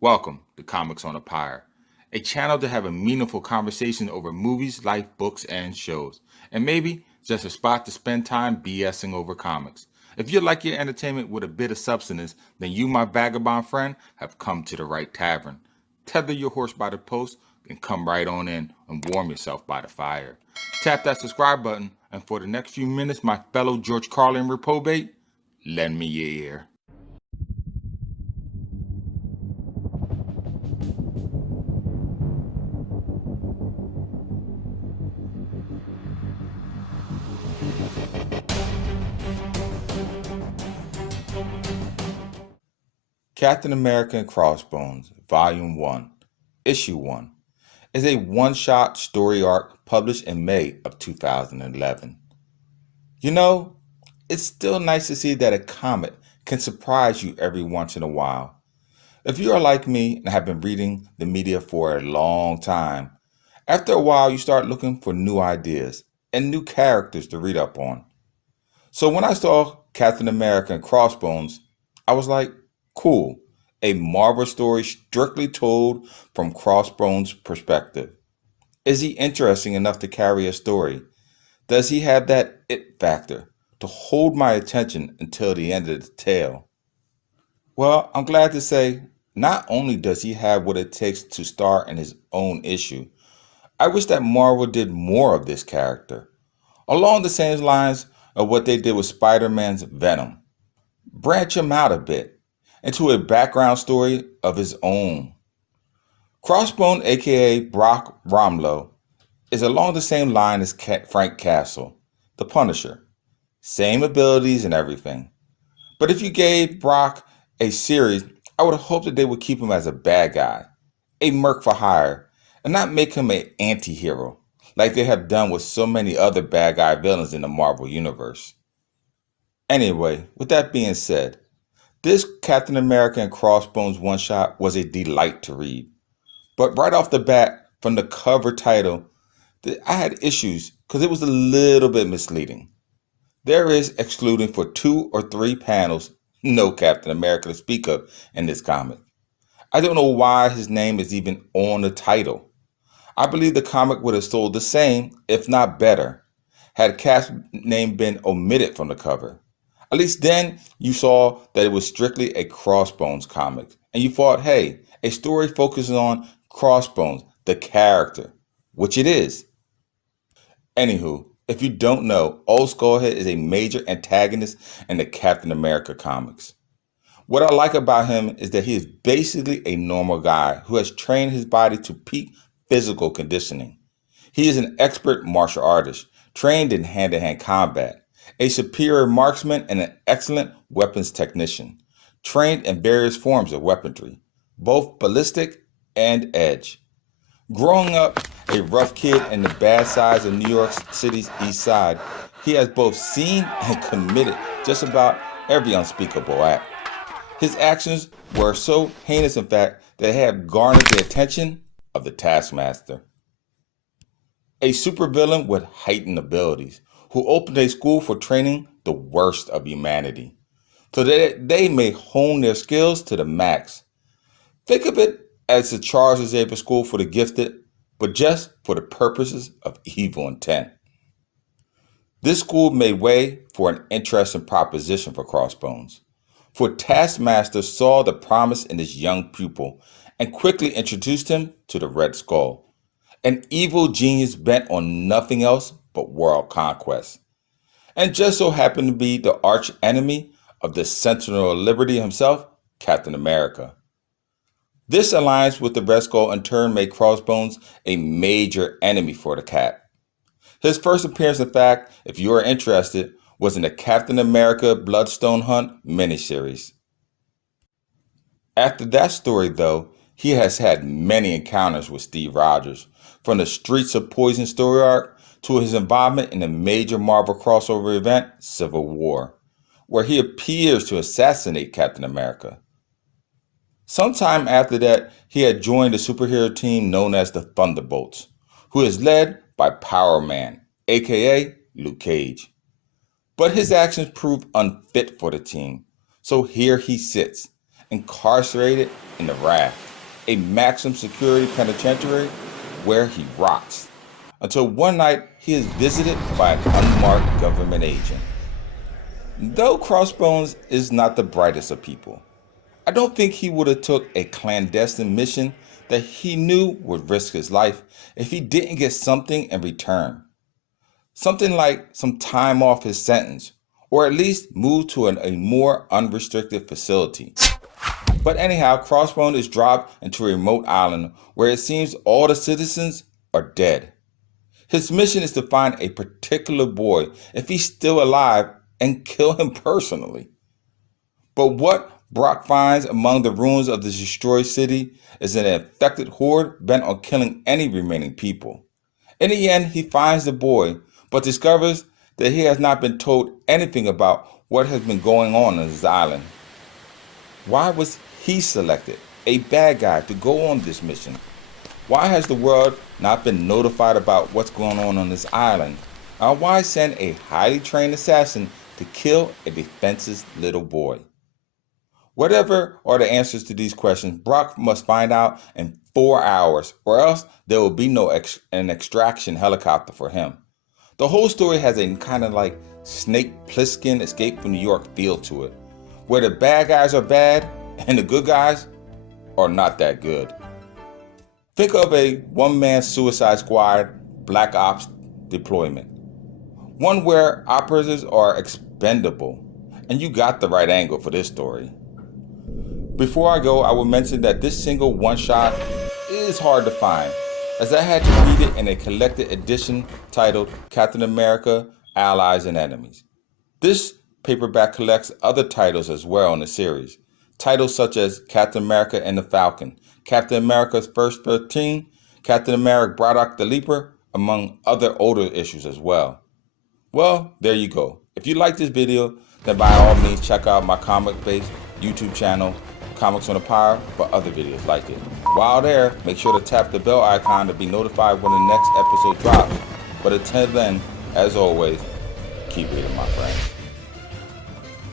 Welcome to Comics on a Pyre, a channel to have a meaningful conversation over movies, life, books, and shows, and maybe just a spot to spend time BSing over comics. If you like your entertainment with a bit of substance, then you, my vagabond friend, have come to the right tavern. Tether your horse by the post and come right on in and warm yourself by the fire. Tap that subscribe button, and for the next few minutes, my fellow George Carlin reprobate, lend me your ear. Captain America and Crossbones, Volume 1, Issue 1, is a one-shot story arc published in May of 2011. You know, it's still nice to see that a comic can surprise you every once in a while. If you are like me and have been reading the media for a long time, after a while you start looking for new ideas and new characters to read up on. So when I saw Captain America and Crossbones, I was like, cool, a Marvel story strictly told from Crossbones' perspective. Is he interesting enough to carry a story? Does he have that it factor to hold my attention until the end of the tale? Well, I'm glad to say not only does he have what it takes to star in his own issue, I wish that Marvel did more of this character, along the same lines of what they did with Spider Man's Venom. Branch him out a bit into a background story of his own. Crossbone, aka Brock Romlow, is along the same line as Frank Castle, the Punisher. Same abilities and everything. But if you gave Brock a series, I would have hoped that they would keep him as a bad guy, a merc for hire, and not make him an anti hero like they have done with so many other bad guy villains in the Marvel Universe. Anyway, with that being said, this Captain America and Crossbones one shot was a delight to read. But right off the bat, from the cover title, I had issues because it was a little bit misleading. There is, excluding for 2 or 3 panels, no Captain America to speak of in this comic. I don't know why his name is even on the title. I believe the comic would have sold the same, if not better, had Cap's name been omitted from the cover. At least then you saw that it was strictly a Crossbones comic, and you thought, hey, a story focusing on Crossbones, the character, which it is. Anywho, if you don't know, Old Skullhead is a major antagonist in the Captain America comics. What I like about him is that he is basically a normal guy who has trained his body to peak physical conditioning. He is an expert martial artist, trained in hand-to-hand combat, a superior marksman, and an excellent weapons technician, trained in various forms of weaponry, both ballistic and edge. Growing up a rough kid in the bad sides of New York City's east side, he has both seen and committed just about every unspeakable act. His actions were so heinous, in fact, that they have garnered the attention of the Taskmaster, a supervillain with heightened abilities, who opened a school for training the worst of humanity, so that they may hone their skills to the max. Think of it as the Charles Xavier School for the gifted, but just for the purposes of evil intent. This school made way for an interesting proposition for Crossbones, for Taskmaster saw the promise in this young pupil and quickly introduced him to the Red Skull, an evil genius bent on nothing else but world conquest, and just so happened to be the arch enemy of the Sentinel of Liberty himself, Captain America. This alliance with the Red Skull in turn made Crossbones a major enemy for the Cap. His first appearance, in fact, if you are interested, was in the Captain America Bloodstone Hunt miniseries. After that story, though, he has had many encounters with Steve Rogers, from the Streets of Poison story arc to his involvement in the major Marvel crossover event, Civil War, where he appears to assassinate Captain America. Sometime after that, he had joined the superhero team known as the Thunderbolts, who is led by Power Man, aka Luke Cage. But his actions proved unfit for the team, so here he sits, incarcerated in the raft. a maximum security penitentiary where he rots. Until one night he is visited by an unmarked government agent. Though Crossbones is not the brightest of people, I don't think he would have took a clandestine mission that he knew would risk his life if he didn't get something in return. Something like some time off his sentence, or at least move to a more unrestricted facility. But anyhow, Crossbone is dropped into a remote island where it seems all the citizens are dead. His mission is to find a particular boy, if he's still alive, and kill him personally. But what Brock finds among the ruins of the destroyed city is an infected horde bent on killing any remaining people. In the end, he finds the boy, but discovers that he has not been told anything about what has been going on his island. Why was he selected, a bad guy, to go on this mission? Why has the world not been notified about what's going on this island? And why send a highly trained assassin to kill a defenseless little boy? Whatever are the answers to these questions, Brock must find out in 4 hours, or else there will be an extraction helicopter for him. The whole story has a kind of like Snake Plissken Escape from New York feel to it, where the bad guys are bad and the good guys are not that good. Think of a one-man Suicide Squad Black Ops deployment. One where operatives are expendable, and you got the right angle for this story. Before I go, I will mention that this single one-shot is hard to find, as I had to read it in a collected edition titled Captain America, Allies and Enemies. This paperback collects other titles as well in the series. Titles such as Captain America and the Falcon, Captain America's First 13, Captain America Braddock the Leaper, among other older issues as well. Well, there you go. If you like this video, then by all means check out my comic-based YouTube channel, Comics on the Power, for other videos like it. While there, make sure to tap the bell icon to be notified when the next episode drops. But until then, as always, keep reading, my friends.